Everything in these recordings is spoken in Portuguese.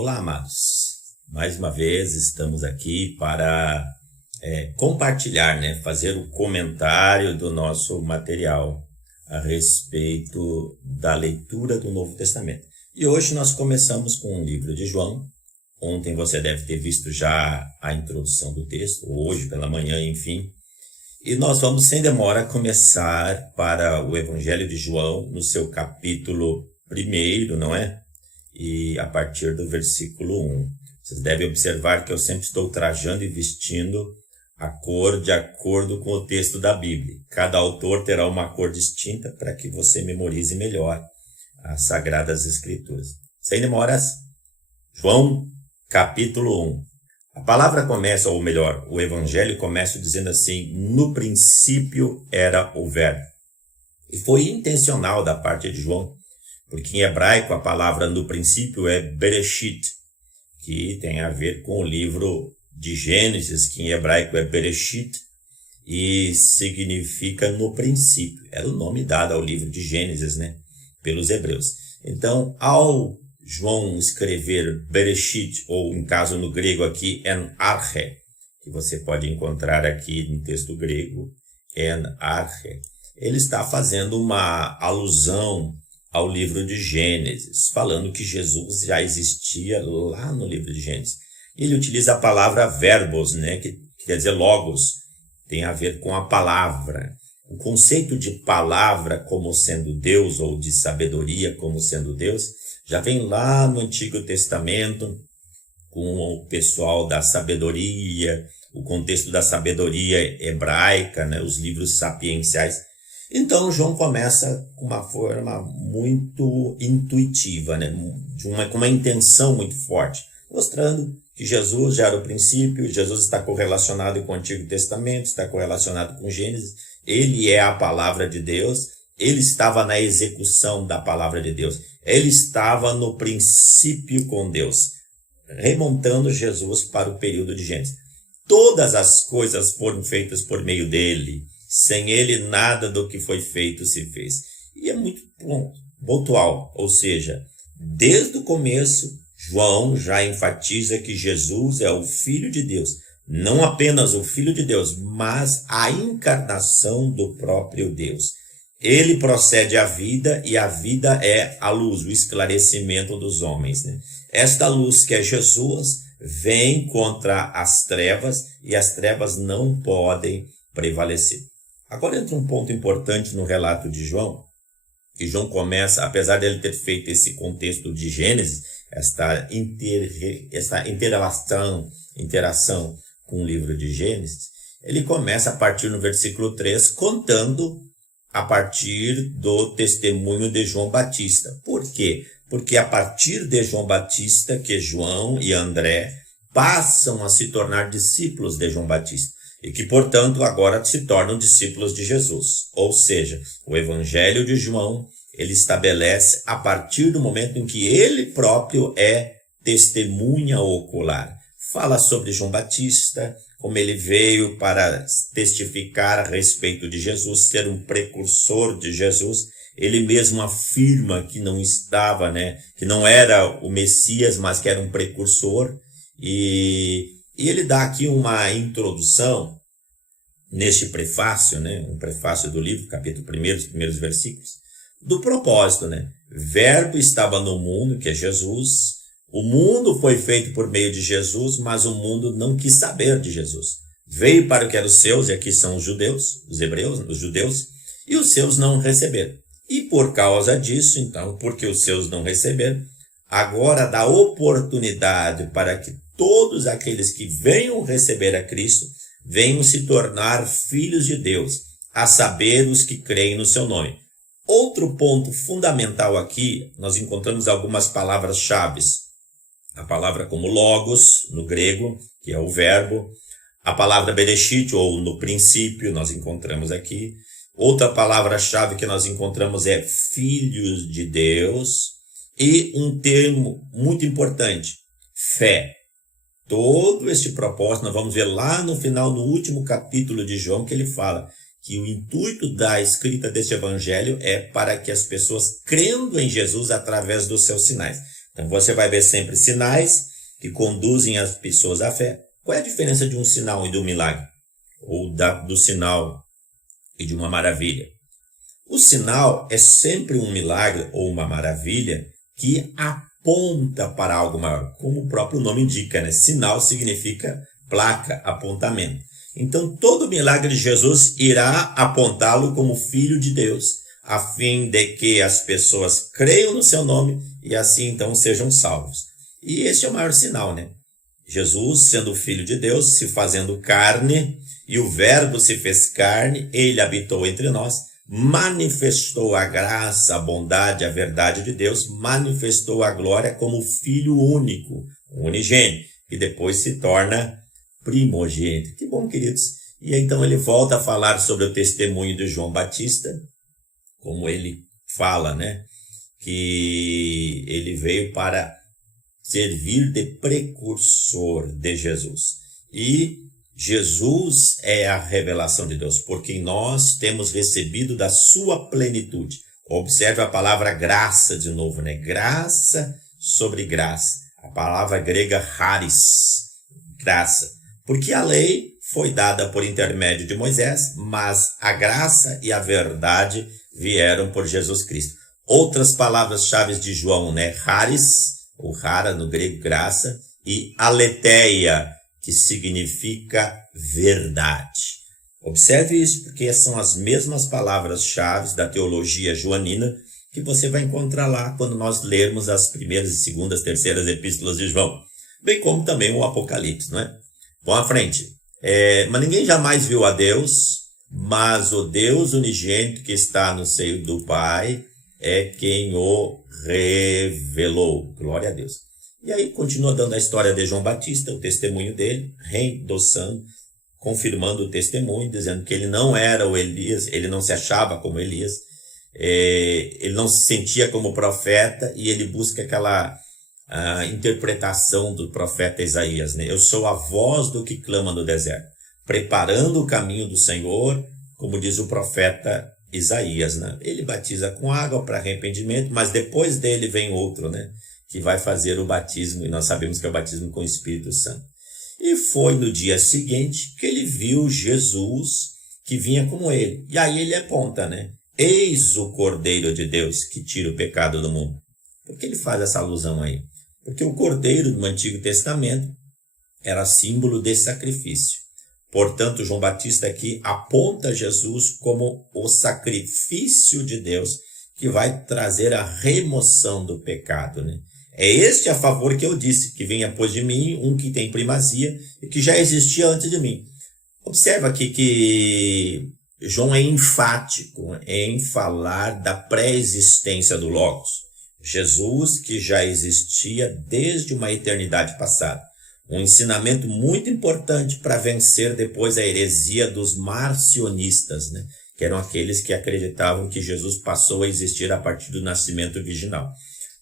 Olá, amados. Mais uma vez estamos aqui para compartilhar, fazer o comentário do nosso material a respeito da leitura do Novo Testamento. E hoje nós começamos com o livro de João. Ontem você deve ter visto já a introdução do texto, hoje pela manhã, enfim. E nós vamos, sem demora, começar para o Evangelho de João, no seu capítulo 1, não é? E a partir do versículo 1. Vocês devem observar que eu sempre estou trajando e vestindo a cor de acordo com o texto da Bíblia. Cada autor terá uma cor distinta para que você memorize melhor as Sagradas Escrituras. Sem demoras, João, capítulo 1. A palavra começa, ou melhor, o Evangelho começa dizendo assim: no princípio era o Verbo. E foi intencional da parte de João, porque em hebraico a palavra no princípio é Bereshit, que tem a ver com o livro de Gênesis, que em hebraico é Bereshit, e significa no princípio. Era o nome dado ao livro de Gênesis, pelos hebreus. Então, ao João escrever Bereshit, ou em caso no grego aqui, en arche, que você pode encontrar aqui no texto grego, en arche, ele está fazendo uma alusão ao livro de Gênesis, falando que Jesus já existia lá no livro de Gênesis. Ele utiliza a palavra verbos, que quer dizer logos, tem a ver com a palavra. O conceito de palavra como sendo Deus, ou de sabedoria como sendo Deus, já vem lá no Antigo Testamento, com o pessoal da sabedoria, o contexto da sabedoria hebraica, os livros sapienciais. Então, João começa com uma forma muito intuitiva, com uma intenção muito forte, mostrando que Jesus já era o princípio, Jesus está correlacionado com o Antigo Testamento, está correlacionado com Gênesis, ele é a palavra de Deus, ele estava na execução da palavra de Deus, ele estava no princípio com Deus, remontando Jesus para o período de Gênesis. Todas as coisas foram feitas por meio dele, sem ele nada do que foi feito se fez. E é muito pontual, ou seja, desde o começo, João já enfatiza que Jesus é o Filho de Deus. Não apenas o Filho de Deus, mas a encarnação do próprio Deus. Ele procede à vida e a vida é a luz, o esclarecimento dos homens. Esta luz que é Jesus vem contra as trevas e as trevas não podem prevalecer. Agora entra um ponto importante no relato de João, que João começa, apesar dele ter feito esse contexto de Gênesis, esta interação com o livro de Gênesis, ele começa a partir no versículo 3, contando a partir do testemunho de João Batista. Por quê? Porque a partir de João Batista que João e André passam a se tornar discípulos de João Batista. E que, portanto, agora se tornam discípulos de Jesus. Ou seja, o Evangelho de João, ele estabelece a partir do momento em que ele próprio é testemunha ocular. Fala sobre João Batista, como ele veio para testificar a respeito de Jesus, ser um precursor de Jesus. Ele mesmo afirma que não estava, que não era o Messias, mas que era um precursor. E ele dá aqui uma introdução neste prefácio, um prefácio do livro, capítulo 1, os primeiros versículos, do propósito, Verbo estava no mundo, que é Jesus, o mundo foi feito por meio de Jesus, mas o mundo não quis saber de Jesus. Veio para o que era os seus, e aqui são os judeus, os hebreus, os judeus, e os seus não receberam. E por causa disso, então, porque os seus não receberam, agora dá oportunidade para que todos aqueles que venham receber a Cristo venham se tornar filhos de Deus, a saber os que creem no seu nome. Outro ponto fundamental aqui, nós encontramos algumas palavras-chave. A palavra como logos, no grego, que é o verbo. A palavra bereshit, ou no princípio, nós encontramos aqui. Outra palavra-chave que nós encontramos é filhos de Deus. E um termo muito importante, fé. Todo este propósito, nós vamos ver lá no final, no último capítulo de João, que ele fala que o intuito da escrita deste evangelho é para que as pessoas crendo em Jesus através dos seus sinais. Então você vai ver sempre sinais que conduzem as pessoas à fé. Qual é a diferença de um sinal e de um milagre? Ou do sinal e de uma maravilha? O sinal é sempre um milagre ou uma maravilha que aponta para algo maior, como o próprio nome indica, né? Sinal significa placa, apontamento. Então, todo milagre de Jesus irá apontá-lo como Filho de Deus, a fim de que as pessoas creiam no seu nome e assim então sejam salvos. E esse é o maior sinal, né? Jesus, sendo Filho de Deus, se fazendo carne, e o Verbo se fez carne, ele habitou entre nós, manifestou a graça, a bondade, a verdade de Deus, manifestou a glória como Filho único, unigênito, que depois se torna primogênito. Que bom, queridos. E então ele volta a falar sobre o testemunho de João Batista, como ele fala, né? Que ele veio para servir de precursor de Jesus. E Jesus é a revelação de Deus, porque nós temos recebido da sua plenitude. Observe a palavra graça de novo, né? Graça sobre graça. A palavra grega charis, graça. Porque a lei foi dada por intermédio de Moisés, mas a graça e a verdade vieram por Jesus Cristo. Outras palavras-chave de João, né? Charis, ou chara no grego, graça, e aletheia, que significa verdade. Observe isso, porque são as mesmas palavras-chave da teologia joanina que você vai encontrar lá quando nós lermos as primeiras e segundas, terceiras epístolas de João, bem como também o Apocalipse, não é? Vamos à frente. Mas ninguém jamais viu a Deus, mas o Deus unigênito que está no seio do Pai é quem o revelou. Glória a Deus. E aí continua dando a história de João Batista, o testemunho dele, reendossando, confirmando o testemunho, dizendo que ele não era o Elias, ele não se achava como Elias, ele não se sentia como profeta, e ele busca aquela interpretação do profeta Isaías, né? Eu sou a voz do que clama no deserto, preparando o caminho do Senhor, como diz o profeta Isaías, né? Ele batiza com água para arrependimento, mas depois dele vem outro, né? Que vai fazer o batismo, e nós sabemos que é o batismo com o Espírito Santo. E foi no dia seguinte que ele viu Jesus que vinha como ele. E aí ele aponta, né? Eis o Cordeiro de Deus que tira o pecado do mundo. Por que ele faz essa alusão aí? Porque o Cordeiro do Antigo Testamento era símbolo de sacrifício. Portanto, João Batista aqui aponta Jesus como o sacrifício de Deus que vai trazer a remoção do pecado, né? É este a favor que eu disse, que vem após de mim um que tem primazia e que já existia antes de mim. Observa aqui que João é enfático em falar da pré-existência do Logos. Jesus que já existia desde uma eternidade passada. Um ensinamento muito importante para vencer depois a heresia dos marcionistas, né? Que eram aqueles que acreditavam que Jesus passou a existir a partir do nascimento virginal.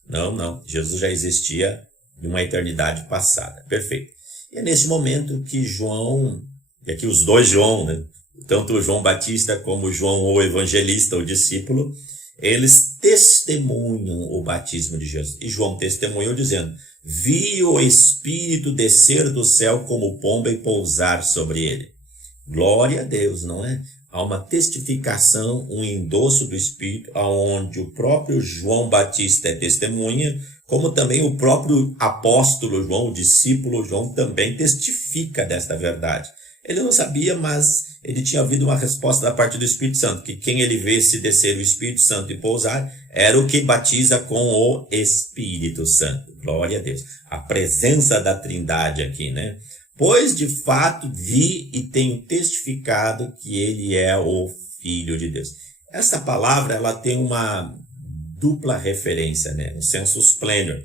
Não, Jesus já existia de uma eternidade passada. Perfeito. E é nesse momento que João, e aqui os dois João, né? Tanto o João Batista como o João o evangelista, o discípulo, eles testemunham o batismo de Jesus. E João testemunhou dizendo: vi o Espírito descer do céu como pomba e pousar sobre ele. Glória a Deus, não é? Há uma testificação, um endosso do Espírito, onde o próprio João Batista é testemunha, como também o próprio apóstolo João, o discípulo João, também testifica desta verdade. Ele não sabia, mas ele tinha ouvido uma resposta da parte do Espírito Santo, que quem ele vê se descer o Espírito Santo e pousar, era o que batiza com o Espírito Santo. Glória a Deus. A presença da Trindade aqui, né? Pois de fato vi e tenho testificado que ele é o Filho de Deus. Essa palavra ela tem uma dupla referência, né? No sensus plenior.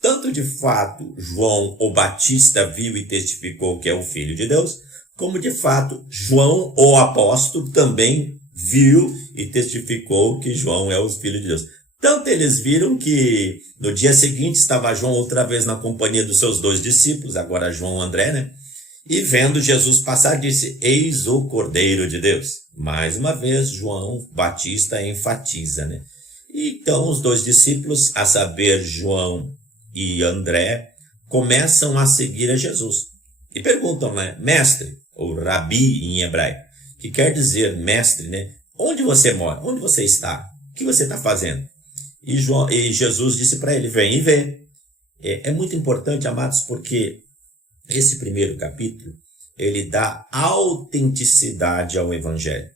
Tanto de fato João o Batista viu e testificou que é o Filho de Deus, como de fato João o apóstolo também viu e testificou que João é o Filho de Deus. Tanto eles viram que no dia seguinte estava João outra vez na companhia dos seus dois discípulos, agora João e André, né? E vendo Jesus passar, disse: eis o Cordeiro de Deus. Mais uma vez, João Batista enfatiza, né? Então, os dois discípulos, a saber, João e André começam a seguir a Jesus. E perguntam, né, mestre, ou rabi em hebraico, que quer dizer mestre, né? Onde você mora? Onde você está? O que você está fazendo? E Jesus disse para ele, vem e vê. É muito importante, amados, porque esse primeiro capítulo, ele dá autenticidade ao evangelho.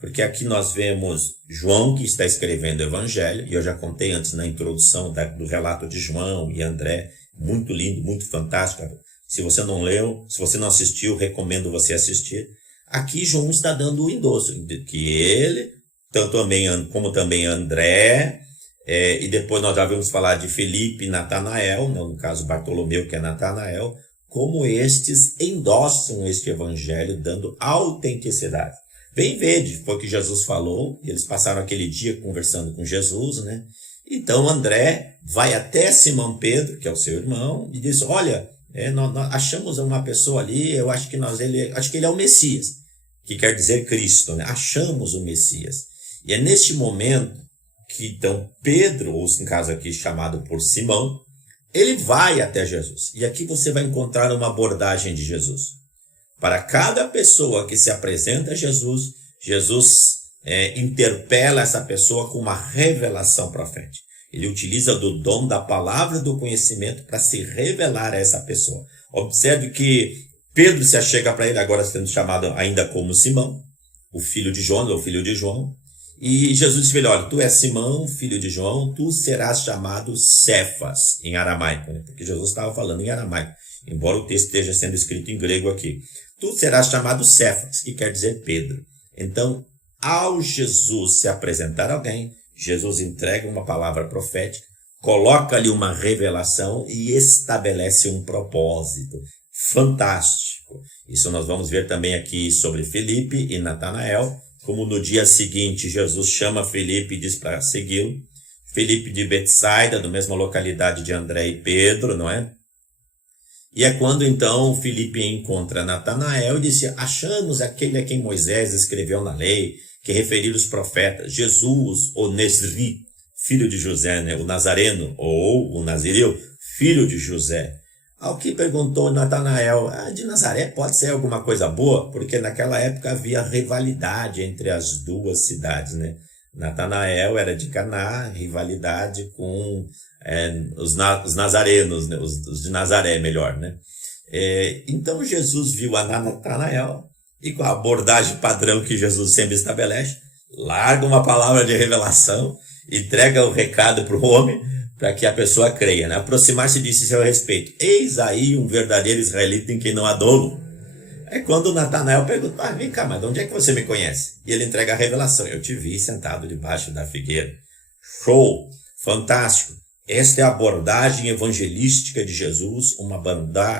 Porque aqui nós vemos João, que está escrevendo o evangelho, e eu já contei antes na introdução do relato de João e André, muito lindo, muito fantástico. Se você não leu, se você não assistiu, recomendo você assistir. Aqui João está dando o endosso, que ele, como também André, e depois nós já vamos falar de Felipe e Natanael, no caso Bartolomeu, que é Natanael, como estes endossam este evangelho, dando autenticidade. Vem ver, foi o que Jesus falou, eles passaram aquele dia conversando com Jesus, né? Então André vai até Simão Pedro, que é o seu irmão, e diz, olha, nós achamos uma pessoa ali, eu acho que ele é o Messias, que quer dizer Cristo, né? Achamos o Messias. E é neste momento que então Pedro, ou no caso aqui chamado por Simão, ele vai até Jesus. E aqui você vai encontrar uma abordagem de Jesus. Para cada pessoa que se apresenta a Jesus, Jesus interpela essa pessoa com uma revelação profética. Ele utiliza do dom da palavra do conhecimento para se revelar a essa pessoa. Observe que Pedro se achega para ele, agora sendo chamado ainda como Simão, o filho de João, ou filho de João. E Jesus disse para ele, olha, tu és Simão, filho de João, tu serás chamado Cefas, em aramaico, né? Porque Jesus estava falando em aramaico, embora o texto esteja sendo escrito em grego aqui. Tu serás chamado Cefas, que quer dizer Pedro. Então, ao Jesus se apresentar a alguém, Jesus entrega uma palavra profética, coloca-lhe uma revelação e estabelece um propósito. Fantástico. Isso nós vamos ver também aqui sobre Felipe e Natanael, como no dia seguinte Jesus chama Felipe e diz para segui-lo. Felipe de Betsaida, da mesma localidade de André e Pedro, não é? E é quando então Felipe encontra Natanael e disse, achamos aquele a quem Moisés escreveu na lei, que referiram os profetas, Jesus, o Nesri, filho de José, né? O Nazareno, ou o Nazireu, filho de José. Ao que perguntou Natanael, de Nazaré pode ser alguma coisa boa? Porque naquela época havia rivalidade entre as duas cidades, né? Natanael era de Caná, rivalidade com os nazarenos, né? Os de Nazaré, melhor, né? Então Jesus viu a Natanael e com a abordagem padrão que Jesus sempre estabelece, larga uma palavra de revelação, entrega o recado para o homem, para que a pessoa creia, né? Aproximar-se disse a seu respeito, eis aí um verdadeiro israelita em quem não há dolo. É quando Natanael pergunta, vem cá, mas de onde é que você me conhece? E ele entrega a revelação, eu te vi sentado debaixo da figueira. Show, fantástico. Esta é a abordagem evangelística de Jesus, uma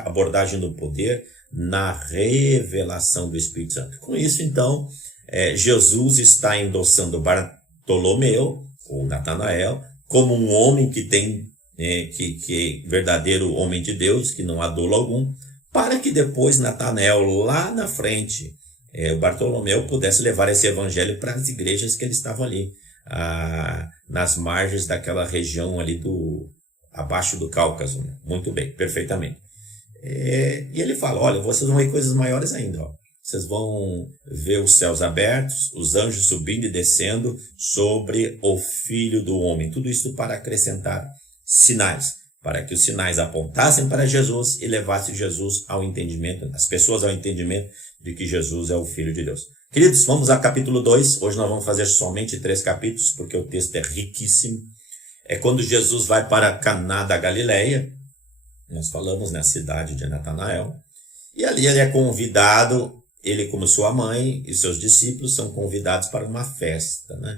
abordagem do poder na revelação do Espírito Santo. Com isso, então, Jesus está endossando Bartolomeu, ou Natanael, como um homem que tem, que verdadeiro homem de Deus, que não há dolo algum, para que depois Natanael, lá na frente, o Bartolomeu pudesse levar esse evangelho para as igrejas que ele estava ali, nas margens daquela região ali abaixo do Cáucaso. Muito bem, perfeitamente. E ele fala, olha, vocês vão ver coisas maiores ainda, ó. Vocês vão ver os céus abertos, os anjos subindo e descendo sobre o Filho do Homem. Tudo isso para acrescentar sinais, para que os sinais apontassem para Jesus e levassem Jesus ao entendimento, as pessoas ao entendimento de que Jesus é o Filho de Deus. Queridos, vamos ao capítulo 2. Hoje nós vamos fazer somente 3 capítulos, porque o texto é riquíssimo. É quando Jesus vai para Caná da Galileia. Nós falamos na cidade de Natanael. E ali ele é convidado, ele como sua mãe e seus discípulos são convidados para uma festa, né?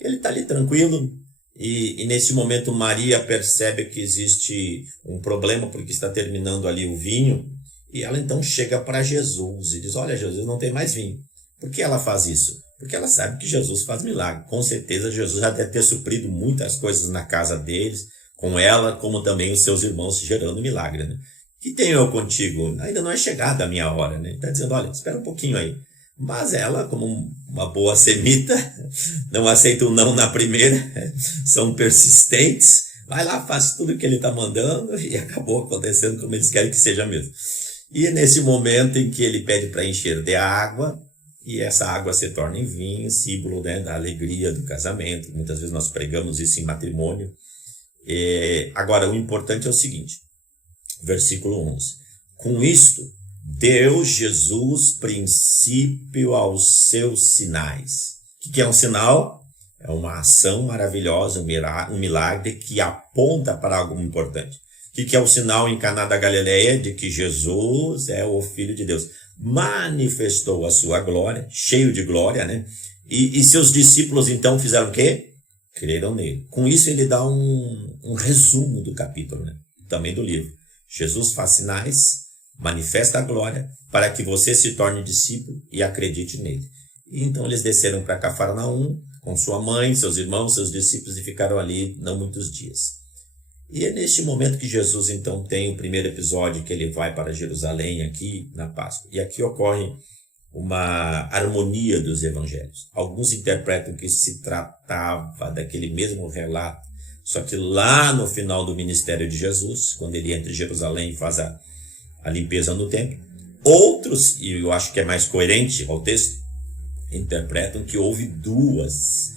Ele está ali tranquilo e nesse momento Maria percebe que existe um problema porque está terminando ali o vinho. E ela então chega para Jesus e diz, olha, Jesus não tem mais vinho. Por que ela faz isso? Porque ela sabe que Jesus faz milagre. Com certeza Jesus já deve ter suprido muitas coisas na casa deles, com ela, como também os seus irmãos, gerando milagre, né? Que tenho eu contigo? Ainda não é chegada a minha hora, né? Está dizendo, olha, espera um pouquinho aí. Mas ela, como uma boa semita, não aceita o não na primeira, são persistentes, Vai lá, faz tudo o que ele está mandando, e acabou acontecendo como eles querem que seja mesmo. E é nesse momento em que ele pede para encher de água, e essa água se torna em vinho, símbolo, né, da alegria do casamento. Muitas vezes nós pregamos isso em matrimônio. Agora, o importante é o seguinte, versículo 11. Com isto, deu Jesus princípio aos seus sinais. O que é um sinal? É uma ação maravilhosa, um milagre que aponta para algo importante. O que é o sinal em Caná da Galileia? De que Jesus é o Filho de Deus. Manifestou a sua glória, cheio de glória, né? E seus discípulos então fizeram o quê? Creram nele. Com isso ele dá um resumo do capítulo, né? Também do livro. Jesus faz sinais, manifesta a glória para que você se torne discípulo e acredite nele. E então eles desceram para Cafarnaum com sua mãe, seus irmãos, seus discípulos e ficaram ali não muitos dias. E é neste momento que Jesus então tem o primeiro episódio que ele vai para Jerusalém aqui na Páscoa. E aqui ocorre uma harmonia dos evangelhos. Alguns interpretam que se tratava daquele mesmo relato, só que lá no final do ministério de Jesus, quando ele entra em Jerusalém e faz a limpeza no templo. Outros, e eu acho que é mais coerente ao texto, interpretam que houve duas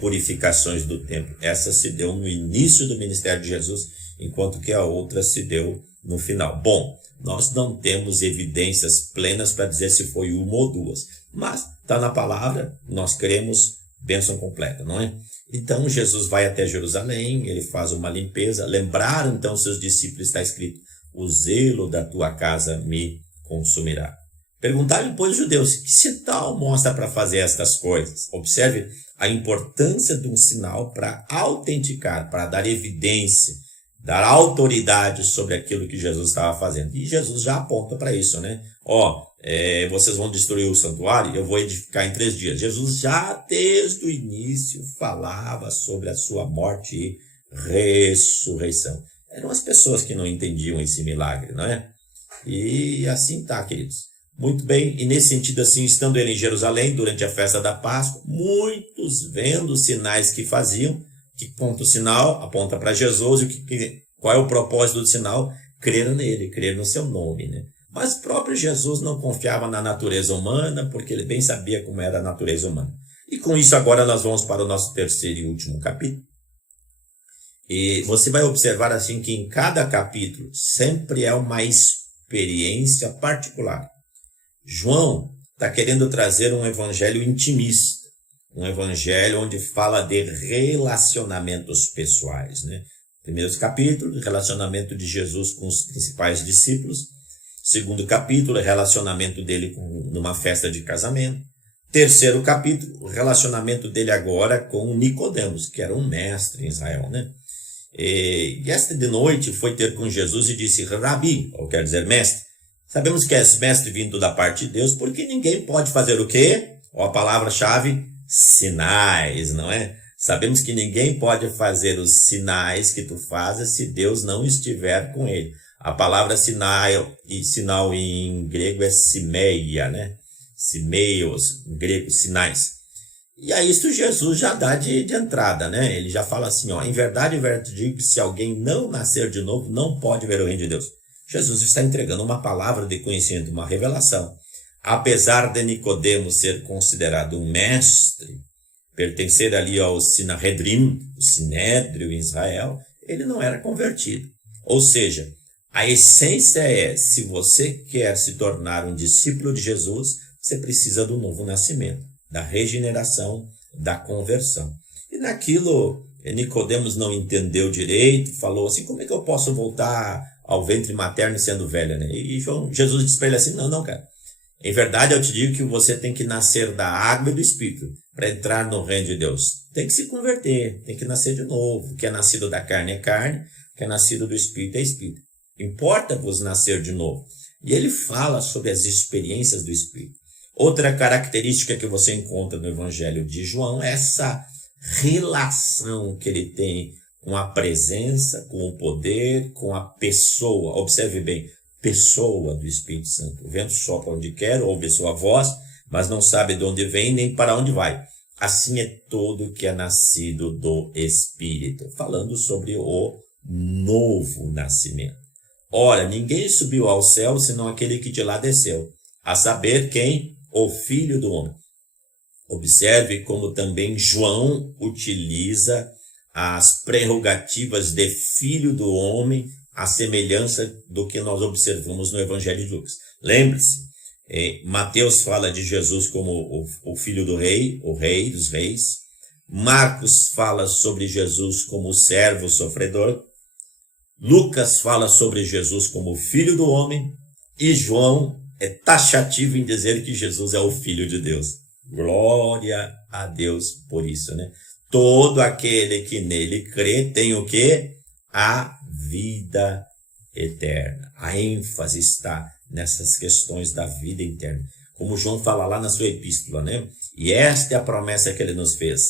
purificações do templo. Essa se deu no início do ministério de Jesus, enquanto que a outra se deu no final. Bom, nós não temos evidências plenas para dizer se foi uma ou duas, mas está na palavra, nós cremos, bênção completa, não é? Então Jesus vai até Jerusalém, ele faz uma limpeza. Lembraram então seus discípulos, está escrito, o zelo da tua casa me consumirá. Perguntaram, pois, os judeus, que sinal mostra para fazer estas coisas? Observe a importância de um sinal para autenticar, para dar evidência, dar autoridade sobre aquilo que Jesus estava fazendo. E Jesus já aponta para isso, né? Vocês vão destruir o santuário, eu vou edificar em 3 dias. Jesus já desde o início falava sobre a sua morte e ressurreição. Eram as pessoas que não entendiam esse milagre, não é? E assim tá, queridos. Muito bem, e nesse sentido assim, estando ele em Jerusalém durante a festa da Páscoa, muitos vendo os sinais que faziam, que conta o sinal, aponta para Jesus, qual é o propósito do sinal? Creram nele, creram no seu nome, né? Mas o próprio Jesus não confiava na natureza humana, porque ele bem sabia como era a natureza humana. E com isso agora nós vamos para o nosso terceiro e último capítulo. E você vai observar assim que em cada capítulo sempre é uma experiência particular. João está querendo trazer um evangelho intimista, um evangelho onde fala de relacionamentos pessoais, né? Primeiro capítulo, relacionamento de Jesus com os principais discípulos. Segundo capítulo, relacionamento dele numa festa de casamento. Terceiro capítulo, o relacionamento dele agora com Nicodemos, que era um mestre em Israel, né? E esta de noite foi ter com Jesus e disse, Rabi, ou quer dizer mestre. Sabemos que és mestre vindo da parte de Deus, porque ninguém pode fazer o quê? A palavra-chave, sinais, não é? Sabemos que ninguém pode fazer os sinais que tu fazes se Deus não estiver com ele. A palavra sinal em grego é simeia, né? Simeios, em grego, sinais. E a isso Jesus já dá de entrada, né? Ele já fala assim, em verdade digo que se alguém não nascer de novo, não pode ver o reino de Deus. Jesus está entregando uma palavra de conhecimento, uma revelação. Apesar de Nicodemos ser considerado um mestre, pertencer ali ao Sinahedrin, o Sinédrio em Israel, ele não era convertido. Ou seja, a essência é, se você quer se tornar um discípulo de Jesus, você precisa do novo nascimento, da regeneração, da conversão. E naquilo, Nicodemos não entendeu direito, falou assim, como é que eu posso voltar ao ventre materno sendo velha, né? E Jesus disse para ele assim, não, cara. Em verdade, eu te digo que você tem que nascer da água e do Espírito para entrar no reino de Deus. Tem que se converter, tem que nascer de novo. O que é nascido da carne é carne, o que é nascido do Espírito é Espírito. Importa-vos nascer de novo. E ele fala sobre as experiências do Espírito. Outra característica que você encontra no Evangelho de João é essa relação que ele tem com a presença, com o poder, com a pessoa. Observe bem, pessoa do Espírito Santo. O vento sopra onde quer, ouve sua voz, mas não sabe de onde vem nem para onde vai. assim é todo que é nascido do Espírito. Falando sobre o novo nascimento. Ora, ninguém subiu ao céu, senão aquele que de lá desceu, a saber quem? O Filho do Homem. Observe como também João utiliza as prerrogativas de Filho do Homem, à semelhança do que nós observamos no Evangelho de Lucas. Lembre-se, Mateus fala de Jesus como o Filho do Rei, o Rei dos Reis. Marcos fala sobre Jesus como o servo sofredor. Lucas fala sobre Jesus como o Filho do Homem. E João é taxativo em dizer que Jesus é o Filho de Deus. Glória a Deus por isso, né? Todo aquele que nele crê tem o quê? A vida eterna. A ênfase está nessas questões da vida eterna. Como João fala lá na sua epístola, né? E esta é a promessa que ele nos fez,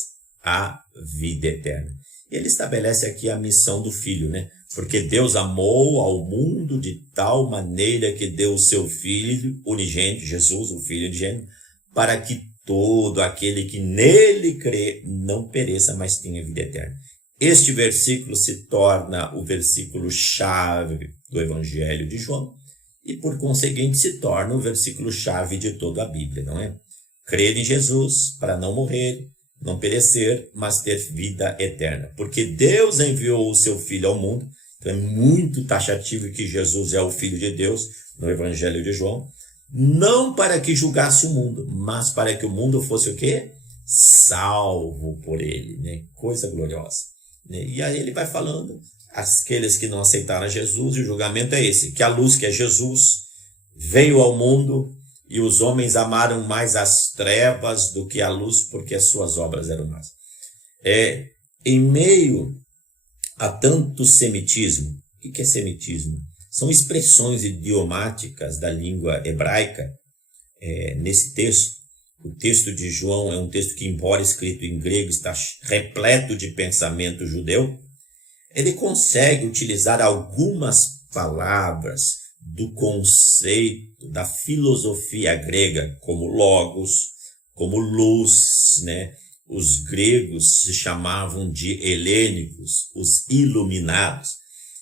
a vida eterna. Ele estabelece aqui a missão do Filho, né? Porque Deus amou ao mundo de tal maneira que deu o seu Filho unigênito, Jesus, o Filho unigênito, para que todo aquele que nele crê não pereça, mas tenha vida eterna. Este versículo se torna o versículo-chave do Evangelho de João e, por conseguinte, se torna o versículo-chave de toda a Bíblia, não é? Crer em Jesus para não morrer, não perecer, mas ter vida eterna. Porque Deus enviou o seu Filho ao mundo, então é muito taxativo que Jesus é o Filho de Deus no Evangelho de João, não para que julgasse o mundo, mas para que o mundo fosse o quê? Salvo por ele, né? Coisa gloriosa. E aí ele vai falando, aqueles que não aceitaram Jesus, e o julgamento é esse, que a luz, que é Jesus, veio ao mundo e os homens amaram mais as trevas do que a luz, porque as suas obras eram más. Em meio a tanto semitismo, o que é semitismo? São expressões idiomáticas da língua hebraica nesse texto. O texto de João é um texto que, embora escrito em grego, está repleto de pensamento judeu. Ele consegue utilizar algumas palavras do conceito da filosofia grega, como logos, como luz, né? Os gregos se chamavam de helênicos, os iluminados.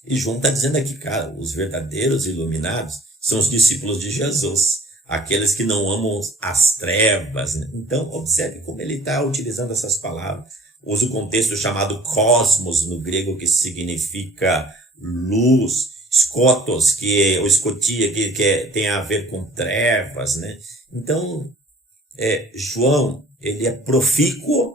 E João está dizendo aqui, cara, os verdadeiros iluminados são os discípulos de Jesus, aqueles que não amam as trevas, né? Então, observe como ele está utilizando essas palavras. Usa o contexto chamado cosmos no grego, que significa luz, skotos, ou escotia, que tem a ver com trevas, né? Então, João, ele é profícuo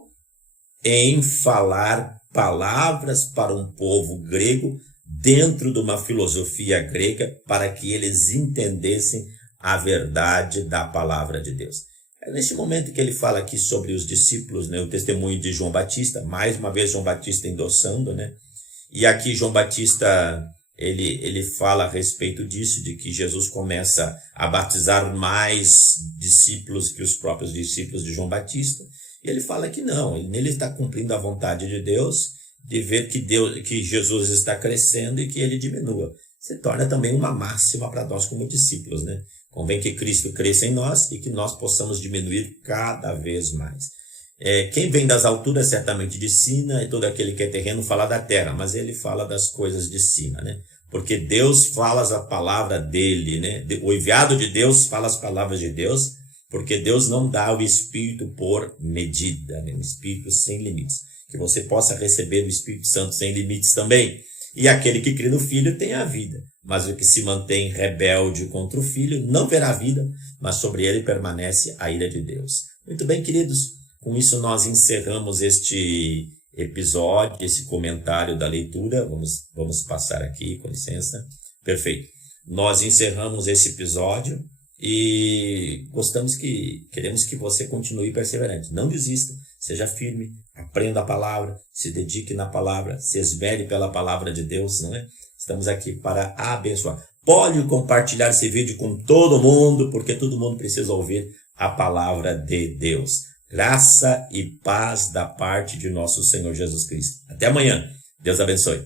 em falar palavras para um povo grego dentro de uma filosofia grega, para que eles entendessem a verdade da palavra de Deus. É neste momento que ele fala aqui sobre os discípulos, né, o testemunho de João Batista, mais uma vez João Batista endossando, né? E aqui João Batista, ele fala a respeito disso, de que Jesus começa a batizar mais discípulos que os próprios discípulos de João Batista. E ele fala que não, nele está cumprindo a vontade de Deus, de ver que Jesus está crescendo e que ele diminua. Se torna também uma máxima para nós como discípulos, né? Convém que Cristo cresça em nós e que nós possamos diminuir cada vez mais. Quem vem das alturas certamente de cima, e todo aquele que é terreno fala da terra, mas ele fala das coisas de cima, né? Porque Deus fala a palavra dele, né? O enviado de Deus fala as palavras de Deus, porque Deus não dá o Espírito por medida, né? Um Espírito sem limites. Que você possa receber o Espírito Santo sem limites também. E aquele que crê no Filho tem a vida. Mas o que se mantém rebelde contra o Filho não verá a vida, mas sobre ele permanece a ira de Deus. Muito bem, queridos. Com isso nós encerramos este episódio, esse comentário da leitura. Vamos passar aqui, com licença. Perfeito. Nós encerramos esse episódio e queremos que você continue perseverante. Não desista, seja firme, aprenda a palavra, se dedique na palavra, se esmere pela palavra de Deus, não é? Estamos aqui para abençoar. Pode compartilhar esse vídeo com todo mundo, porque todo mundo precisa ouvir a palavra de Deus. Graça e paz da parte de nosso Senhor Jesus Cristo. Até amanhã. Deus abençoe.